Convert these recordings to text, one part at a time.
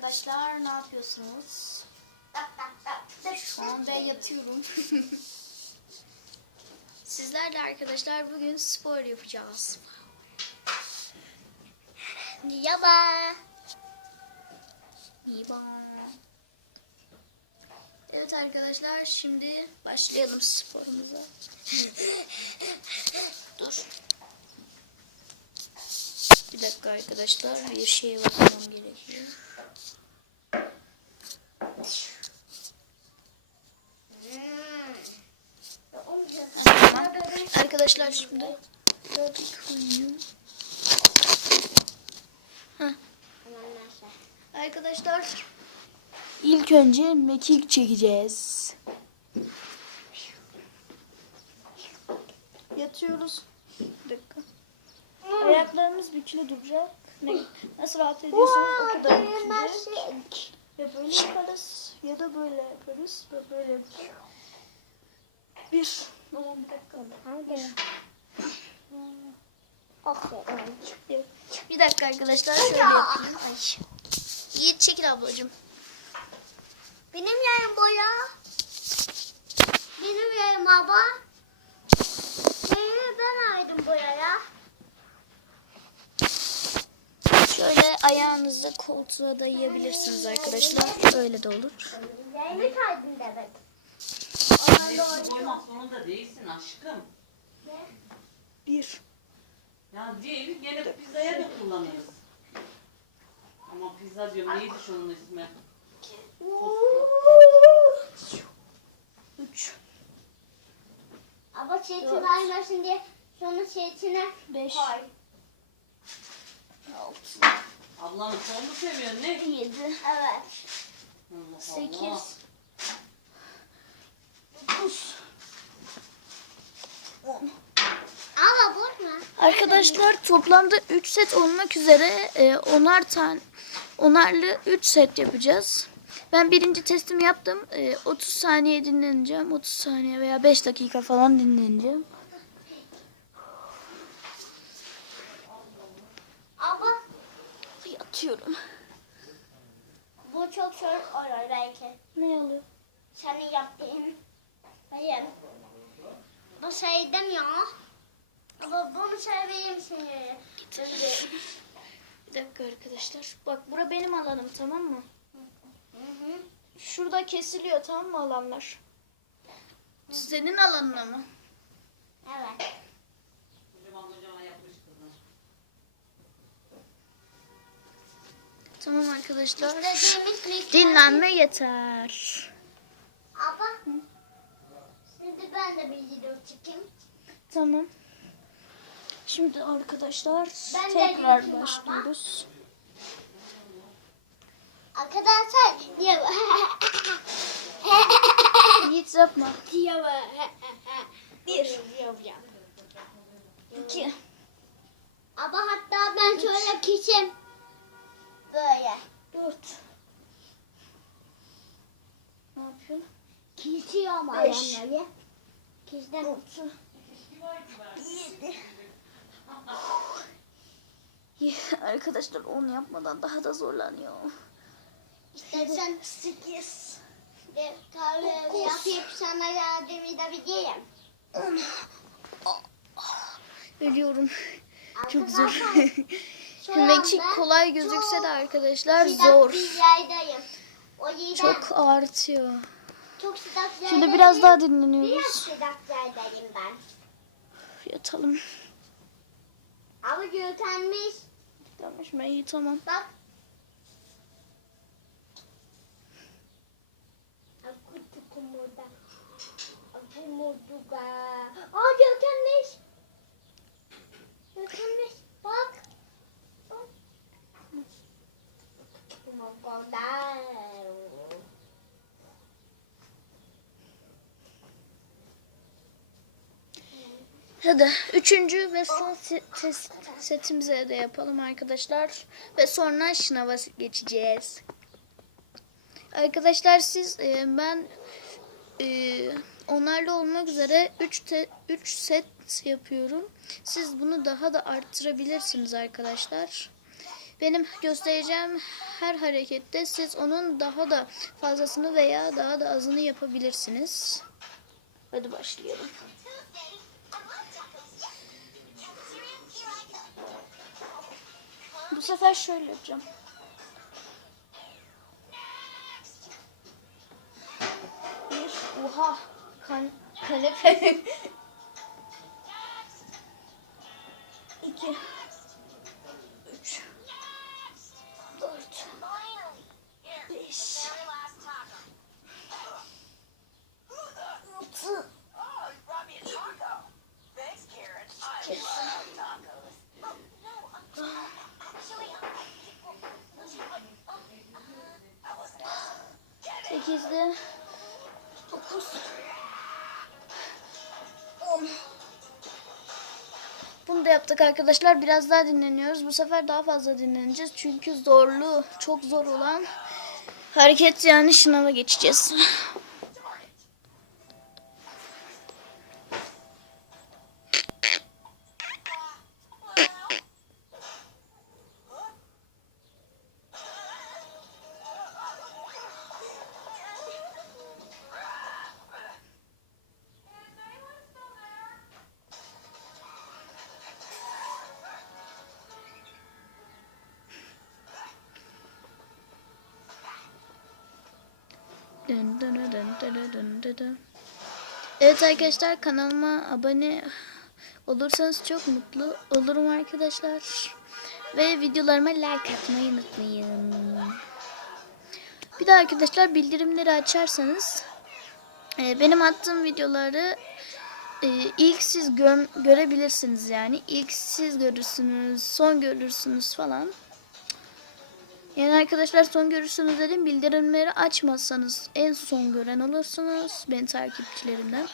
arkadaşlar ne yapıyorsunuz? Şu an ben yatıyorum. Sizlerle arkadaşlar bugün spor yapacağız. Merhaba. Merhaba. Evet arkadaşlar şimdi başlayalım sporumuza. Dur. Bir dakika arkadaşlar bir şeye bakmam gerekiyor. Tamam. Arkadaşlar şimdi. Heh. Arkadaşlar ilk önce mekik çekeceğiz. Yatıyoruz. Bir. Ayaklarımız bükülü duracak. Ne, nasıl rahat ediyorsanız o kadar bükülecek. Ya böyle yaparız ya da böyle yaparız ve böyle yaparız. Bir. Tamam bir dakika. Evet. Bir dakika arkadaşlar şöyle yapayım. Ay. Yiğit çekil ablacığım. Benim yerim boya. Benim yerim baba. Yerimi ben aydım boyaya. Şöyle ayağınızı koltuğa dayayabilirsiniz arkadaşlar. Öyle de olur. Yerimi kaydın demek. Koymak zorunda değilsin aşkım. Bir. Ya değil, gene pizzaya da kullanırız. Ama pizza diyorum, neydi şunun ismi? Üç. Ama çetin aymasın diye sonra çetine Beş. koy. Altı. Ablanın kolunu seviyor ne? Yedi. Evet. Allah Allah. Sekiz. Dokuz. On. Ama bozma. Arkadaşlar toplamda 3 set olmak üzere e, onar tane onarlı 3 set yapacağız. Ben birinci testimi yaptım. E, 30 saniye dinleneceğim. 30 saniye veya 5 dakika falan dinleneceğim. Ama Yatıyorum. bu çok zor olur belki. Ne oluyor? Senin yaptığın. Hayır. Bu şey demiyor. Ama bunu seveyim seni. Bir dakika arkadaşlar. Bak bura benim alanım tamam mı? Hı hı. Şurada kesiliyor tamam mı alanlar? Senin alanına mı? Evet. Tamam arkadaşlar. Dinlenme yeter. Ama şimdi ben de bir video çekeyim. Tamam. Şimdi arkadaşlar Ben tekrar başlıyoruz. Arkadaşlar diye Yiğit yapma. diye Bir. İki. Ama hatta ben şöyle kişim. Böyle. Dört. Ne yapıyorsun? Kişiden. Ye- Arkadaşlar onu yapmadan daha da zorlanıyor. İstersen Sekiz. kahve yapıp sana yardım edebilirim. On. Ölüyorum. Çok zor. Mekik kolay gözükse de çok arkadaşlar zor. bir yerdeyim. Çok, sıcak yerdeyim. Şimdi biraz daha Biraz dinleniyoruz. sıcak yerdeyim ben. Yatalım. Ama yıkanmış. Tamam ben iyi tamam. Bak. Aku cukup muda. Aku Hadi üçüncü ve son test setimize de yapalım arkadaşlar. Ve sonra sınava geçeceğiz. Arkadaşlar siz e, ben e, onlarla olmak üzere 3 3 set yapıyorum. Siz bunu daha da arttırabilirsiniz arkadaşlar. Benim göstereceğim her harekette siz onun daha da fazlasını veya daha da azını yapabilirsiniz. Hadi başlayalım. Bu sefer şöyle yapacağım. Bir, oha, kan, kanepe. İki, 8'de 9 10 Bunu da yaptık arkadaşlar. Biraz daha dinleniyoruz. Bu sefer daha fazla dinleneceğiz. Çünkü zorlu, çok zor olan hareket yani şınava geçeceğiz. Evet arkadaşlar kanalıma abone olursanız çok mutlu olurum arkadaşlar. Ve videolarıma like atmayı unutmayın. Bir de arkadaşlar bildirimleri açarsanız e, benim attığım videoları e, ilk siz gör- görebilirsiniz yani. İlk siz görürsünüz, son görürsünüz falan. Yani arkadaşlar son görürsünüz dedim bildirimleri açmazsanız en son gören olursunuz benim takipçilerimden.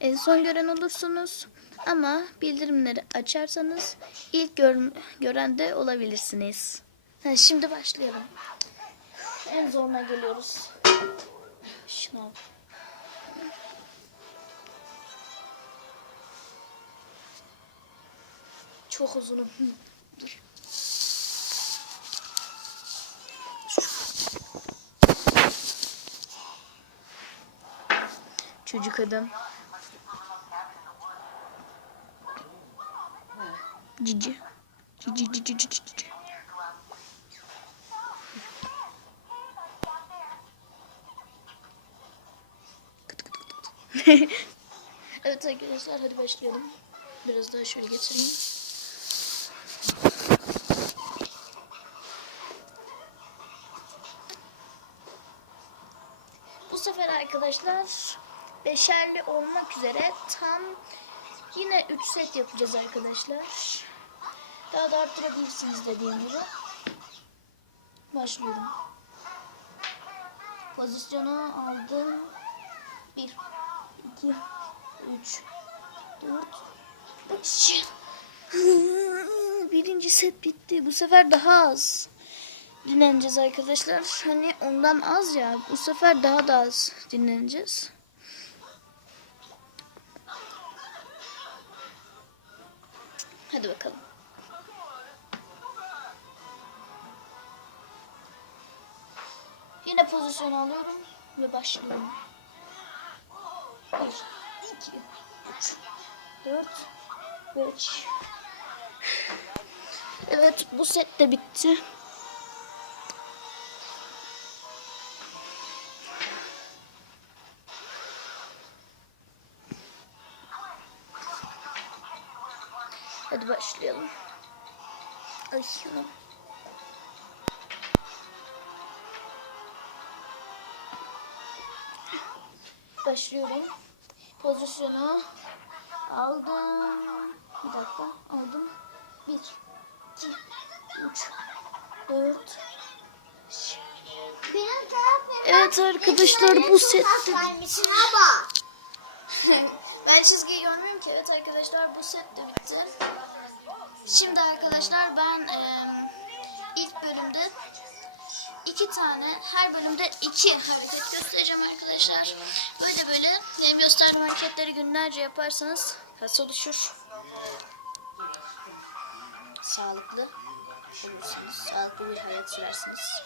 En son gören olursunuz ama bildirimleri açarsanız ilk gör, gören de olabilirsiniz. Ha, şimdi başlayalım. En zoruna geliyoruz. Şuna. Çok uzunum. Dur. Çocuk adam. Cici. Cici cici cici cici. Evet arkadaşlar hadi başlayalım. Biraz daha şöyle getireyim. Bu sefer arkadaşlar beşerli olmak üzere tam yine 3 set yapacağız arkadaşlar. Daha da arttırabilirsiniz dediğim gibi. Başlıyorum. Pozisyonu aldım. 1 2 3 4 5 Birinci set bitti. Bu sefer daha az dinleneceğiz arkadaşlar. Hani ondan az ya. Bu sefer daha da az dinleneceğiz. Hadi bakalım. Yine pozisyon alıyorum ve başlıyorum. 1, 2, 3, 4, 5. Evet bu set de bitti. Hadi başlayalım. Ay. Başlıyorum. Pozisyonu aldım. Bir dakika aldım. Bir, iki, üç, dört. Evet arkadaşlar bu sette ben çizgiyi görmüyorum ki. Evet arkadaşlar bu set de bitti. Şimdi arkadaşlar ben eee, ilk bölümde iki tane her bölümde iki hareket göstereceğim arkadaşlar. Böyle böyle benim gösterdiğim hareketleri günlerce yaparsanız kas oluşur. Sağlıklı. olursunuz. Sağlıklı bir hayat sürersiniz.